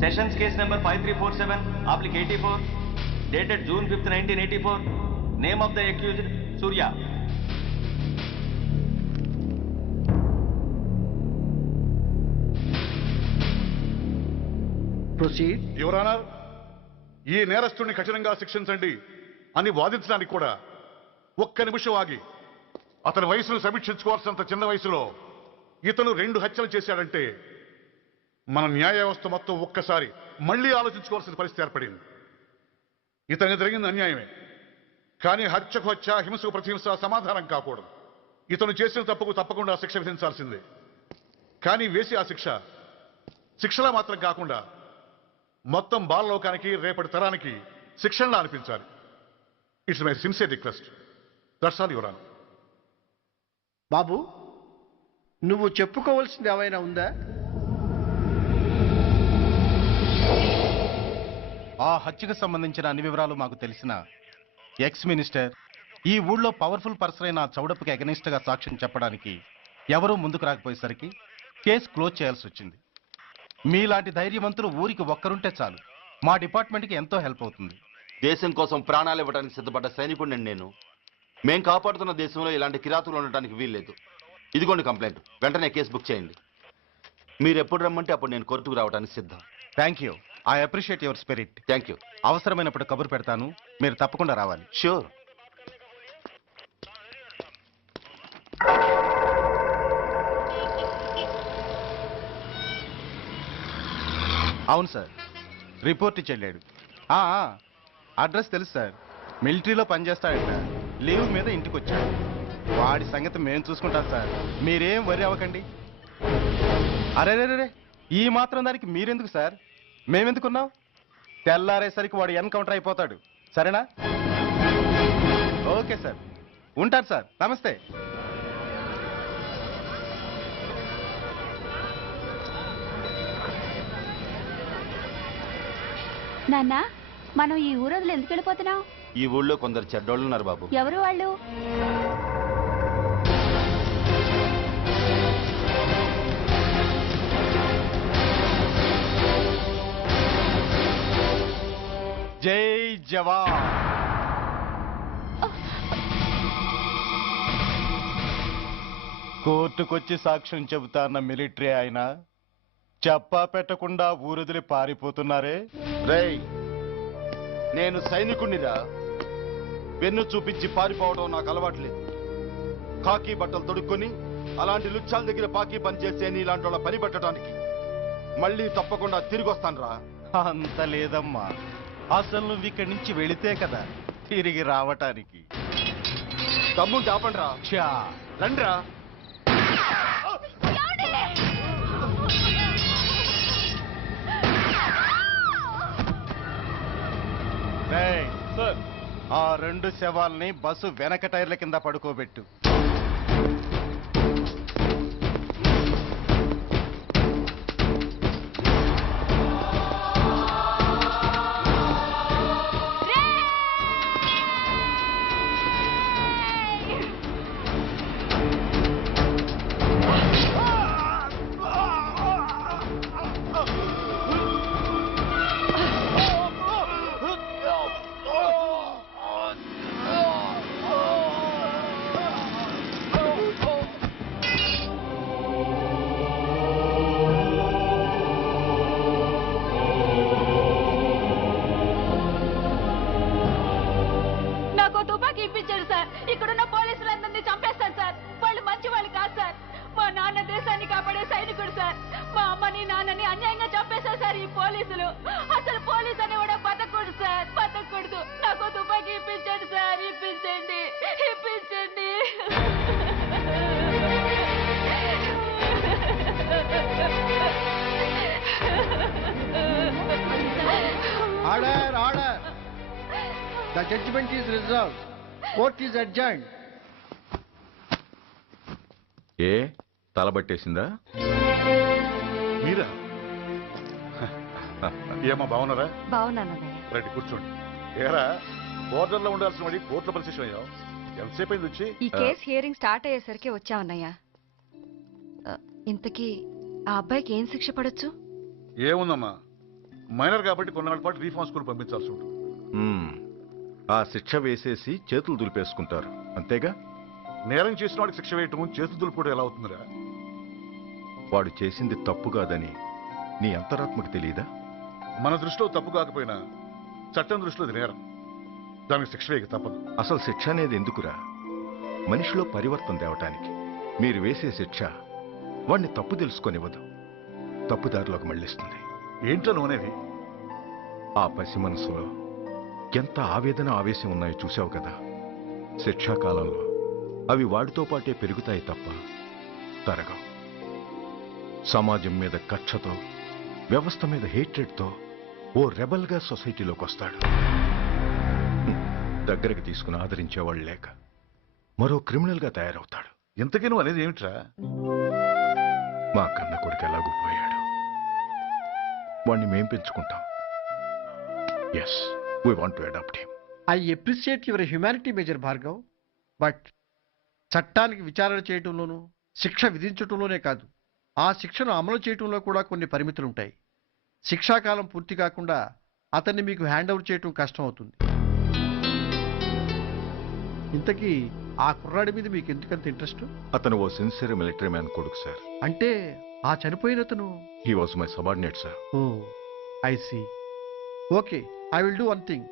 Sessions case number 5347, applic 84, dated June 5th, 1984. Name of the accused, Surya. Proceed. Your Honor, ఈ నేరస్తుడిని కఠినంగా శిక్షించండి అని వాదించడానికి కూడా ఒక్క నిమిషం ఆగి అతని వయసును సమీక్షించుకోవాల్సినంత చిన్న వయసులో ఇతను 2 హత్యలు చేశాడంటే మన న్యాయ వ్యవస్థ మొత్తం ఒక్కసారి మళ్లీ ఆలోచించుకోవాల్సిన పరిస్థితి ఏర్పడింది. ఇతనికి జరిగింది అన్యాయమే, కానీ హత్యకు హత్య, హింసకు ప్రతిహింస సమాధానం కాకూడదు. ఇతను చేసిన తప్పుకు తప్పకుండా శిక్ష విధించాల్సిందే. కానీ వేసి ఆ శిక్షలా మాత్రం కాకుండా మొత్తం బాలలోకానికి, రేపటి తరానికి శిక్షణలా అనిపించాలి. It's my sincere request. That's all your honour. బాబు, నువ్వు చెప్పుకోవాల్సింది ఏమైనా ఉందా? ఆ హత్యకు సంబంధించిన అన్ని వివరాలు మాకు తెలిసిన ఎక్స్ మినిస్టర్ ఈ ఊళ్ళో పవర్ఫుల్ పర్సన్ అయిన చౌడప్పకి అగెనిస్ట్ గా సాక్ష్యం చెప్పడానికి ఎవరూ ముందుకు రాకపోయేసరికి కేసు క్లోజ్ చేయాల్సి వచ్చింది. మీలాంటి ధైర్యవంతులు ఊరికి ఒక్కరుంటే చాలు, మా డిపార్ట్మెంట్కి ఎంతో హెల్ప్ అవుతుంది. దేశం కోసం ప్రాణాలు ఇవ్వడానికి సిద్ధపడ్డ సైనికుడిని నేను. మేం కాపాడుతున్న దేశంలో ఇలాంటి కిరాతులు ఉండటానికి వీల్లేదు. ఇదిగోండి కంప్లైంట్, వెంటనే కేసు బుక్ చేయండి. మీరు ఎప్పుడు రమ్మంటే అప్పుడు నేను కోర్టుకు రావడానికి సిద్ధం. Thank you, I appreciate your spirit. Thank you. అవసరమైనప్పుడు కబురు పెడతాను, మీరు తప్పకుండా రావాలి. షూర్. అవును సార్, రిపోర్ట్ ఇచ్చి వెళ్ళాడు. అడ్రస్ తెలుసు సార్, మిలిటరీలో పనిచేస్తాడంట. లీవ్ మీద ఇంటికి వచ్చాడు. వాడి సంగతి మేము చూసుకుంటాం సార్, మీరేం వరి అవ్వకండి. అరే, ఈ మాత్రం దానికి మీరెందుకు సార్, మేమెందుకున్నాం? తెల్లారేసరికి వాడు ఎన్కౌంటర్ అయిపోతాడు, సరేనా? ఓకే సార్, ఉంటారు సార్, నమస్తే. నాన్న, మనం ఈ ఊరోజులు ఎందుకు వెళ్ళిపోతున్నాం? ఈ ఊళ్ళో కొందరు చెడ్డోళ్ళు ఉన్నారు బాబు. ఎవరు వాళ్ళు? జై జవాన్. కోర్టుకొచ్చి సాక్ష్యం చెబుతాన్న మిలిటరీ ఆయన చెప్పా పెట్టకుండా ఊరుదిలి పారిపోతున్నారే. రేయ్, నేను సైనికుణ్ణిరా. వెన్ను చూపించి పారిపోవడం నాకు అలవాట్లేదు. కాకి బట్టలు తొడుక్కొని అలాంటి లుచ్చాల దగ్గర పాకి పనిచేసే నీలాంటి వాళ్ళ పని పెట్టడానికి మళ్ళీ తప్పకుండా తిరిగి వస్తాను రా. అంత లేదమ్మా, అసలు నువ్వు ఇక్కడి నుంచి వెళితే కదా తిరిగి రావటానికి. తమ్ముంటే ఆపండి రా. ఛా, రండిరా. రేయ్, ఆ 2 శవాల్ని బస్సు వెనక టైర్ల కింద పడుకోబెట్టు. ఇక్కడున్న పోలీసులందరినీ చంపేస్తారు సార్. వాళ్ళు మంచి వాళ్ళు కాదు సార్. మా నాన్న దేశాన్ని కాపాడే సైనికుడు సార్. మా అమ్మని నాన్నని అన్యాయంగా చంపేశారు సార్ ఈ పోలీసులు. అసలు పోలీసు అని కూడా బతకూడదు సార్, బతకూడదు. నాకు తుపాకీ ఇప్పించండి సార్, ఇప్పించండి, ఇప్పించండి. Order, order. The judgment is reserved. Court is adjourned. ఏ తలబట్టేసిందా? మీరా? ఏమా బాగున్నారా? బాగున్నానన్నయ్య. రండి కూర్చోండి. ఏరా, బోర్డర్లో ఉండాల్సిన వాడి కోర్టులో పరిశీలన అయ్యావు. ఎంతసేపు అయింది వచ్చి? ఈ కేసు హియరింగ్ స్టార్ట్ అయ్యేసరికి వచ్చామన్నయ్య. ఇంతకీ ఆ అబ్బాయికి ఏం శిక్ష పడొచ్చు? ఏముందమ్మా, మైనర్ కాబట్టి కొన్నాళ్ళ పాటు రీఫార్మ్ స్కూల్ పంపించాల్సి ఉంటుంది. ఆ శిక్ష వేసేసి చేతులు దులిపేసుకుంటారు అంతేగా? నేరం చేసిన వాడికి శిక్ష వేయటం చేతులు దులుపుకోవడం ఎలా అవుతుందిరా? వాడు చేసింది తప్పు కాదని నీ అంతరాత్మకు తెలియదా? మన దృష్టిలో తప్పు కాకపోయినా చట్టం దృష్టిలో అది నేరం. దానికి శిక్ష వేయక తప్పదు. అసలు శిక్ష అనేది ఎందుకురా? మనిషిలో పరివర్తన తేవటానికి. మీరు వేసే శిక్ష వాడిని తప్పు తెలుసుకొనివ్వదు, తప్పుదారిలోకి మళ్ళిస్తుంది. ఏంటో నువ్వనేది? ఆ పసి మనసులో ఎంత ఆవేదన ఆవేశం ఉన్నాయో చూసావు కదా. శిక్షాకాలంలో అవి వాడితో పాటే పెరుగుతాయి తప్ప తరగవు. సమాజం మీద కక్షతో, వ్యవస్థ మీద హేట్రెడ్తో ఓ రెబల్గా సొసైటీలోకి వస్తాడు. దగ్గరికి తీసుకుని ఆదరించేవాళ్ళు లేక మరో క్రిమినల్గా తయారవుతాడు. ఇంతకీ నువ్వు అనేది ఏమిట్రా? మా కన్న కొడుకు ఎలాగూ పోయాడు, వాణ్ణి మేం పెంచుకుంటాం. Yes, we want to adopt him. I appreciate your humanity major Bhargav, but చట్టానికి విచారణ చేయటంలోనూ శిక్ష విధించటంలోనే కాదు, ఆ శిక్షను అమలు చేయటంలో కూడా కొన్ని పరిమితులు ఉంటాయి. శిక్షాకాలం పూర్తి కాకుండా అతన్ని మీకు హ్యాండ్ ఓవర్ చేయటం కష్టం అవుతుంది. ఇంతకీ ఆ కుర్రాడి మీద మీకు ఎందుకంత ఇంట్రెస్ట్? అతను ఓ సిన్సియర్ మిలిటరీ మ్యాన్ కొడుకు సార్. అంటే ఆ చనిపోయిన అతను? He was my subordinate sir. Oh I see. Okay, I will do one thing.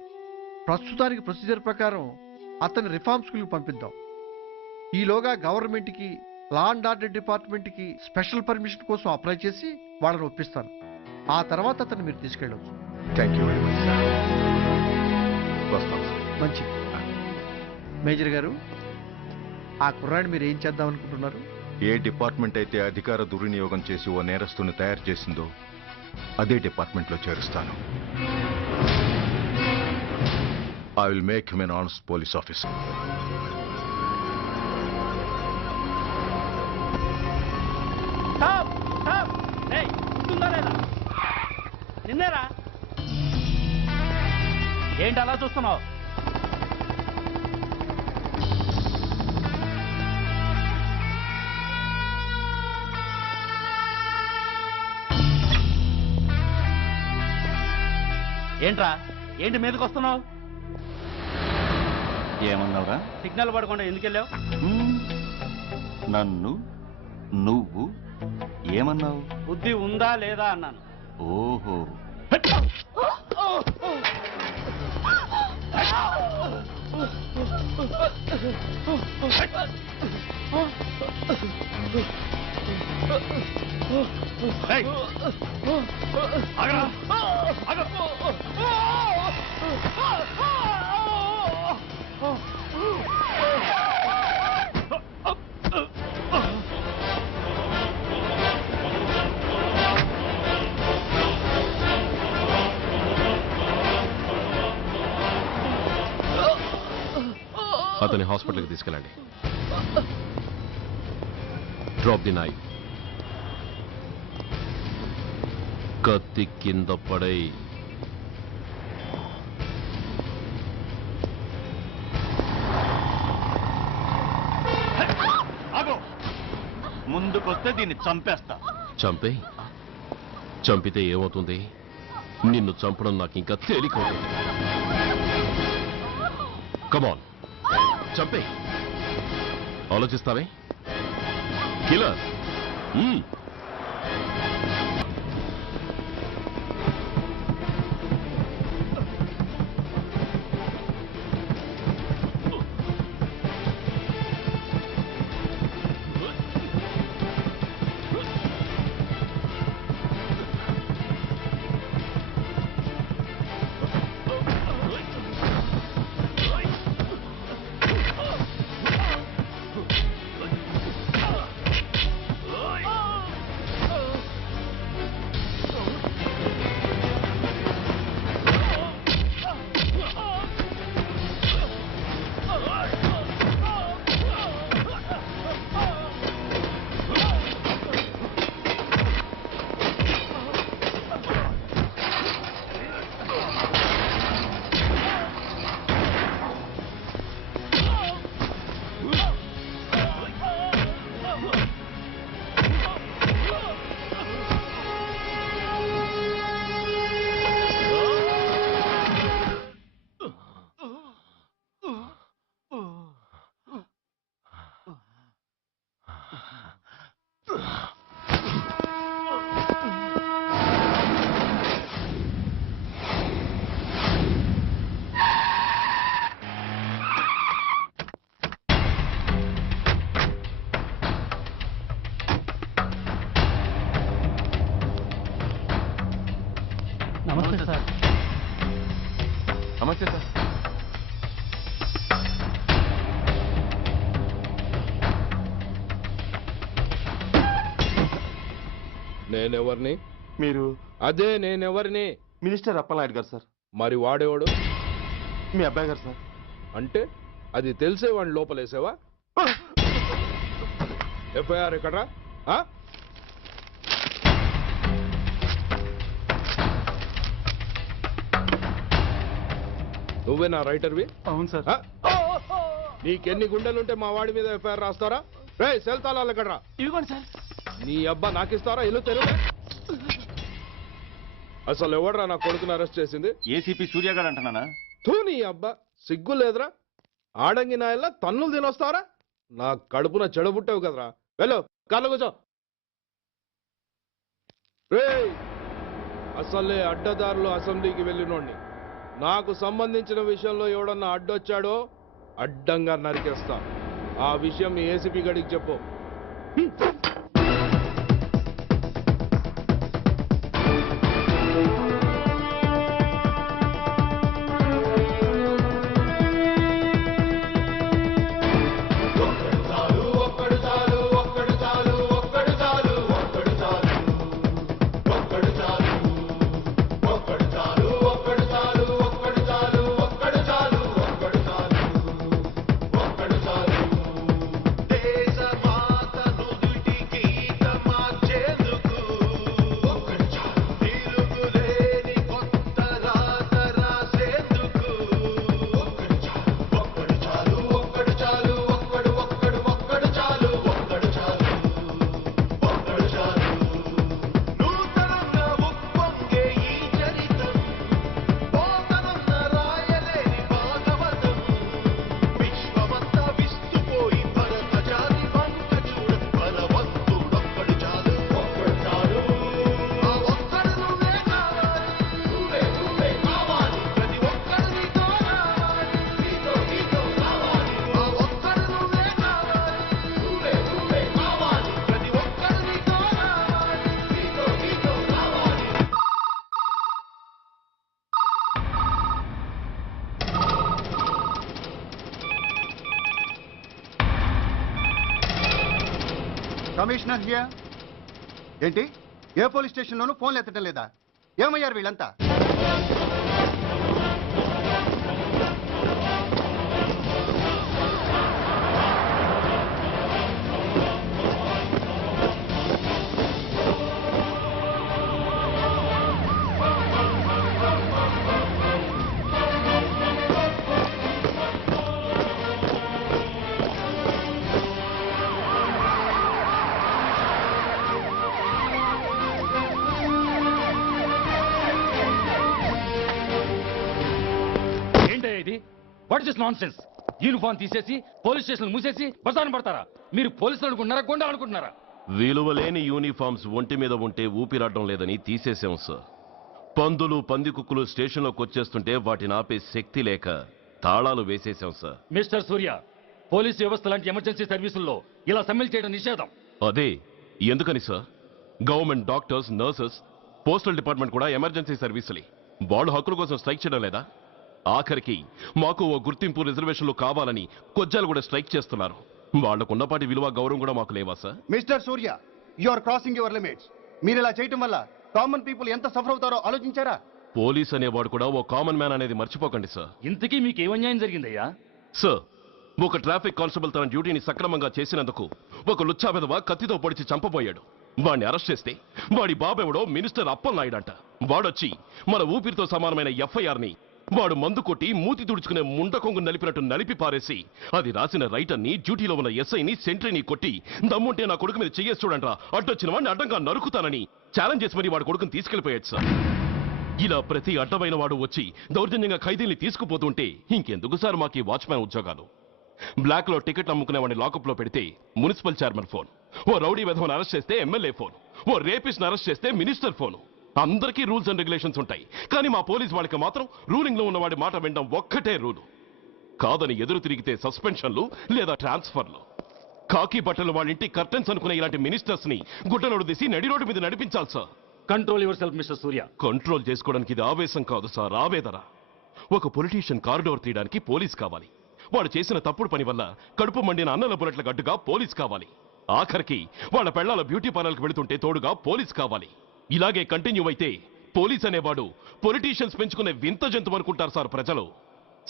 ప్రస్తుతానికి ప్రొసీజర్ ప్రకారం అతన్ని రిఫార్మ్ స్కూల్కి పంపిద్దాం. ఈలోగా గవర్నమెంట్కి, లా అండ్ ఆర్డర్ డిపార్ట్మెంట్కి స్పెషల్ పర్మిషన్ కోసం అప్లై చేసి వాళ్ళని ఒప్పిస్తాను. ఆ తర్వాత అతన్ని మీరు తీసుకెళ్ళవచ్చు. Thank you very much sir. వస్తాం సార్. మంచి మేజర్ గారు, ఆ కుర్రాడిని మీరు ఏం చేద్దాం అనుకుంటున్నారు? ఏ డిపార్ట్మెంట్ అయితే అధికార దుర్వినియోగం చేసి ఓ నేరస్తుని తయారు చేసిందో అదే డిపార్ట్మెంట్లో చేరుస్తాను. I will make him an honest police officer. నిన్నేరా ఏంటి అలా చూస్తున్నావు? ఏంట్రా, ఏంటి మీదకి వస్తున్నావు? ఏమన్నావురా? సిగ్నల్ పడకుండా ఎందుకు వెళ్ళావు? నన్ను నువ్వు ఏమన్నావు? బుద్ధి ఉందా లేదా అన్నాను. ఓహో, అతని హాస్పిటల్కి తీసుకెళ్ళండి. Drop the knife. కత్తి కింద పడై. ముందుకొస్తే దీన్ని చంపేస్తా. చంపితే ఏమవుతుంది? నిన్ను చంపడం నాకు ఇంకా తేలికవుతుంది. కమాన్, చంపే. ఆలోచిస్తావే కిల్లర్? నమస్తే సార్. నమస్తే సార్. నేనెవరిని? మీరు అదే నేనెవరిని? మినిస్టర్ అప్పలనాయుడు గారు సార్. మరి వాడేవాడు? మీ అబ్బాయి గారు సార్. అంటే అది తెలిసే వాడిని లోపలేసావా? ఎఫ్ఐఆర్ ఎక్కడ్రా? ఆ? నువ్వే నా రైటర్వి? అవును సార్. ఆ? నీకెన్ని గుండెలుంటే మా వాడి మీద ఎఫ్ఐఆర్ రాస్తారా? రే సెల్ తాళాలు ఎక్కడ్రా? ఇదిగోండి సార్. నీ అబ్బా నాకిస్తారా? ఇల్లు తెరువు. అసలు ఎవడ్రా నా కొడుకుని అరెస్ట్ చేసింది? ఏసీపీ సూర్య గారు అంటున్నానా? తూ నీ అబ్బా సిగ్గు లేదురా? ఆడంగి నాయల్లా తన్నులు తినొస్తారా? నా కడుపున చెడబుట్టావు కదరా. వెళ్ళు కార్లో కూర్చో. రేయ్ అసలే అడ్డదారులు అసెంబ్లీకి వెళ్ళినోడిని. నాకు సంబంధించిన విషయంలో ఎవడన్నా అడ్డొచ్చాడో అడ్డంగా నరికేస్తా. ఆ విషయం మీ ఏసీపీ గడికి చెప్పు. Commissioner here. ఏంటి ఏ పోలీస్ స్టేషన్లోనూ ఫోన్లు ఎత్తడం లేదా? ఏమయ్యారు వీళ్ళంతా? What is nonsense? యూనిఫామ్ తీసేసి పోలీస్ స్టేషన్ మూసేసి బజారు పడతారా? మీరు పోలీసులు అనుకుంటున్నారా, గుండా అనుకుంటున్నారా? విలువలేని యూనిఫామ్స్ ఒంటి మీద ఉంటే ఊపిరాడడం లేదని తీసేసాం సార్. పందులు పందికుక్కులు స్టేషన్లోకి వచ్చేస్తుంటే వాటిని ఆపే శక్తి లేక తాళాలు వేసేసాం సార్. మిస్టర్ సూర్య, పోలీస్ వ్యవస్థ లాంటి ఎమర్జెన్సీ సర్వీసుల్లో ఇలా సమ్మెలు చేయడం నిషేధం. అదే ఎందుకని sir? Government doctors, nurses, postal department కూడా ఎమర్జెన్సీ సర్వీసులే. వాళ్ళు హక్కుల కోసం స్ట్రైక్ చేయడం లేదా? ఆఖరికి మాకు ఓ గుర్తింపు రిజర్వేషన్లు కావాలని కొజ్జాలు కూడా స్ట్రైక్ చేస్తున్నారు. వాళ్లకున్నపాటి విలువ గౌరవం కూడా మాకు లేవా sir? Mister Surya, you are crossing your limits. మీరు ఇలా చేయటం వల్ల కామన్ పీపుల్ ఎంత సఫర్ అవుతారో ఆలోచించారా? పోలీస్ అనేవాడు కూడా ఓ కామన్ మ్యాన్ అనేది మర్చిపోకండి సార్. ఇంతకీ మీకు ఏం అన్యాయం జరిగిందయ్యా? సార్, ఒక ట్రాఫిక్ కానిస్టేబుల్ తన డ్యూటీని సక్రమంగా చేసినందుకు ఒక లుచ్చా విధవ కత్తితో పొడిచి చంపబోయాడు. వాడిని అరెస్ట్ చేస్తే వాడి బాబెవడో మినిస్టర్ అప్పలనాయుడు అంట. వాడొచ్చి మన ఊపిరితో సమానమైన ఎఫ్ఐఆర్ని వాడు మందు కొట్టి మూతి తుడుచుకునే ముండకొంగు నలిపినట్టు నలిపి పారేసి అది రాసిన రైటర్ని, డ్యూటీలో ఉన్న ఎస్ఐని, సెంట్రీని కొట్టి దమ్ముంటే నా కొడుకు మీద చెయ్యేసి చూడంట్రా, అడ్డొచ్చిన వాడిని అడ్డంగా నరుకుతానని ఛాలెంజ్ చేసి మరి వాడు కొడుకుని తీసుకెళ్లిపోయాడు సార్. ఇలా ప్రతి అడ్డమైన వాడు వచ్చి దౌర్జన్యంగా ఖైదీల్ని తీసుకుపోతుంటే ఇంకెందుకు సార్ మాకు ఈ వాచ్మ్యాన్ ఉద్యోగాలు? బ్లాక్ లో టికెట్ అమ్ముకునే వాడిని లాకప్ లో పెడితే మున్సిపల్ చైర్మన్ ఫోన్, ఓ రౌడీ విధవను అరెస్ట్ చేస్తే ఎమ్మెల్యే ఫోన్, ఓ రేపిస్ట్ అరెస్ట్ చేస్తే మినిస్టర్ ఫోన్. అందరికీ రూల్స్ అండ్ రెగ్యులేషన్స్ ఉంటాయి, కానీ మా పోలీస్ వాళ్ళకి మాత్రం రూలింగ్ లో ఉన్నవాడి మాట వినడం ఒక్కటే రూలు. కాదని ఎదురు తిరిగితే సస్పెన్షన్లు లేదా ట్రాన్స్ఫర్లు. కాకి బట్టలు వాళ్ళ ఇంటి కర్టెన్స్ అనుకునే ఇలాంటి మినిస్టర్స్ ని గుడ్డనోడు తీసి నడి రోడ్డు మీద నడిపించాలి sir. Control your self mister Surya. Control చేసుకోవడానికి ఇది ఆవేశం కాదు సార్, ఆవేదన. ఒక పొలిటీషియన్ కారిడోర్ తీయడానికి పోలీస్ కావాలి. వాడు చేసిన తప్పుడు పని వల్ల కడుపు మండిన అన్నల బుల్లెట్ల గడ్డుగా పోలీస్ కావాలి. ఆఖరికి వాళ్ళ పెళ్లాల బ్యూటీ పార్లర్కి వెళుతుంటే తోడుగా పోలీస్ కావాలి. ఇలాగే కంటిన్యూ అయితే పోలీస్ అనేవాడు పొలిటీషియన్స్ పెంచుకునే వింత జంతువు అనుకుంటారు సార్ ప్రజలు.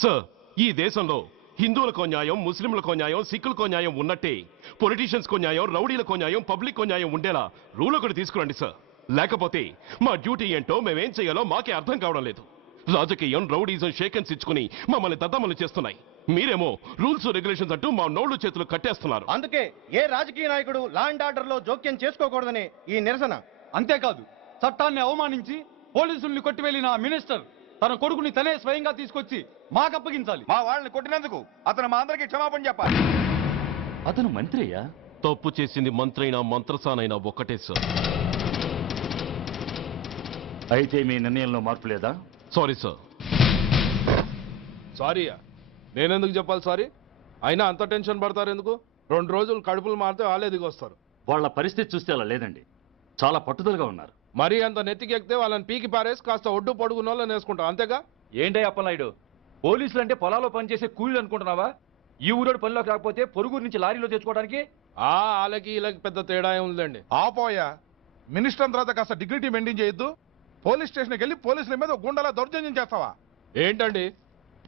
సార్, ఈ దేశంలో హిందువులకో న్యాయం, ముస్లింలకో న్యాయం, సిక్కులకో న్యాయం ఉన్నట్టే పొలిటీషియన్స్కో న్యాయం, రౌడీలకో న్యాయం, పబ్లిక్కో న్యాయం ఉండేలా రూల్ ఒకటి తీసుకురండి సార్. లేకపోతే మా డ్యూటీ ఏంటో మేమేం చేయాలో మాకే అర్థం కావడం లేదు. రాజకీయం, రౌడీజం షేకెన్స్ ఇచ్చుకుని మమ్మల్ని దద్దమలు చేస్తున్నాయి. మీరేమో రూల్స్ రెగ్యులేషన్స్ అంటూ మా నోళ్లు చేతులు కట్టేస్తున్నారు. అందుకే ఏ రాజకీయ నాయకుడు లా అండ్ ఆర్డర్ లో జోక్యం చేసుకోకూడదని ఈ నిరసన. అంతేకాదు, చట్టాన్ని అవమానించి పోలీసుల్ని కొట్టివెళ్లిన మినిస్టర్ తన కొడుకుని తనే స్వయంగా తీసుకొచ్చి మాకు అప్పగించాలి. మా వాళ్ళని కొట్టినందుకు అతను మా అందరికీ క్షమాపణ చెప్పాలి. అతను మంత్రి అయ్యా. తప్పు చేసింది మంత్రైనా మంత్రసానైనా ఒక్కటే సార్. అయితే మీ నిర్ణయంలో మార్పు లేదా? Sorry sir. సారీయా? నేనెందుకు చెప్పాలి సారీ? అయినా అంత టెన్షన్ పడతారు ఎందుకు? 2 రోజులు కడుపులు మారితే వాళ్ళే దిగొస్తారు. వాళ్ళ పరిస్థితి చూస్తే అలా లేదండి, చాలా పట్టుదలగా ఉన్నారు. మరీ అంత నెత్తికెక్కితే వాళ్ళని పీకి పారేసి కాస్త ఒడ్డు పొడుగున్న వాళ్ళని వేసుకుంటాం, అంతేగా? ఏంటే అప్పలనాయుడు, పోలీసులు అంటే పొలాల్లో పనిచేసే కూలీలు అనుకుంటున్నావా? ఈ ఊరోడు పనిలోకి రాకపోతే పొరుగురు నుంచి లారీలో తెచ్చుకోవడానికి వాళ్ళకి వీళ్ళకి పెద్ద తేడా ఉందండి. ఆపోయా, మినిస్టర్ తర్వాత కాస్త డిగ్నిటీ మెయింటైన్ చేయొద్దు. పోలీస్ స్టేషన్కి వెళ్ళి పోలీసుల మీద గుండెలా దౌర్జన్యం చేస్తావా? ఏంటండి,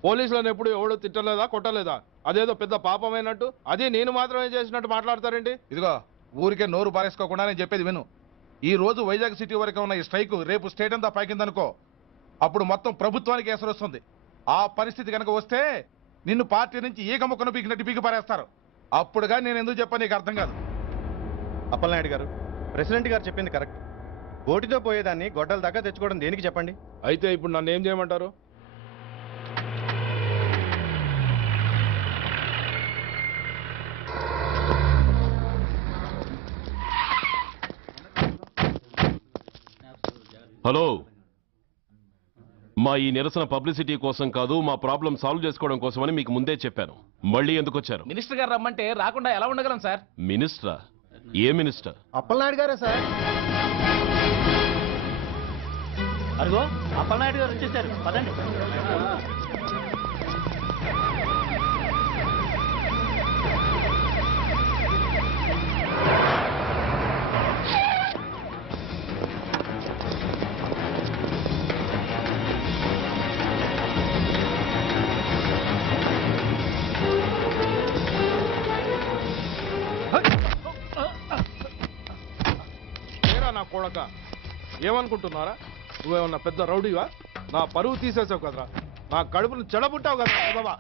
పోలీసులను ఎప్పుడు ఎవడో తిట్టలేదా, కొట్టలేదా? అదేదో పెద్ద పాపమైనట్టు, అదే నేను మాత్రమే చేసినట్టు మాట్లాడతారేంటి? ఇదిగో, ఊరికే నోరు బారేసుకోకుండా నేను చెప్పేది విను. ఈ రోజు వైజాగ్ సిటీ వరకు ఉన్న ఈ స్ట్రైక్ రేపు స్టేట్ అంతా పైకిందనుకో, అప్పుడు మొత్తం ప్రభుత్వానికి ఎసరు వస్తుంది. ఆ పరిస్థితి కనుక వస్తే నిన్ను పార్టీ నుంచి ఈగ ముక్కను పీకినట్టు పీకి పారేస్తారు. అప్పుడుగా నేను ఎందుకు చెప్పా నీకు అర్థం కాదు. అప్పలనాయుడు గారు, ప్రెసిడెంట్ గారు చెప్పింది కరెక్ట్. ఓటితో పోయేదాన్ని గొడ్డల దాకా తెచ్చుకోవడం దేనికి చెప్పండి? అయితే ఇప్పుడు నన్ను ఏం చేయమంటారు? హలో, మా ఈ నిరసన పబ్లిసిటీ కోసం కాదు, మా ప్రాబ్లం సాల్వ్ చేసుకోవడం కోసమని మీకు ముందే చెప్పాను. మళ్ళీ ఎందుకు వచ్చారు? మినిస్టర్ గారు రమ్మంటే రాకుండా ఎలా ఉండగలం సార్? మినిస్టరా? ఏ మినిస్టర్? అప్పలనాయుడు గారే సార్. అదిగో అప్పలనాయుడు గారు వచ్చేసారు, పదండి. నా కొడక, ఏమనుకుంటున్నారా? నువ్వేమన్నా పెద్ద రౌడీవా? నా పరువు తీసేసావు కదరా, నా కడుపును చెడబుట్టావు కదా బాబా.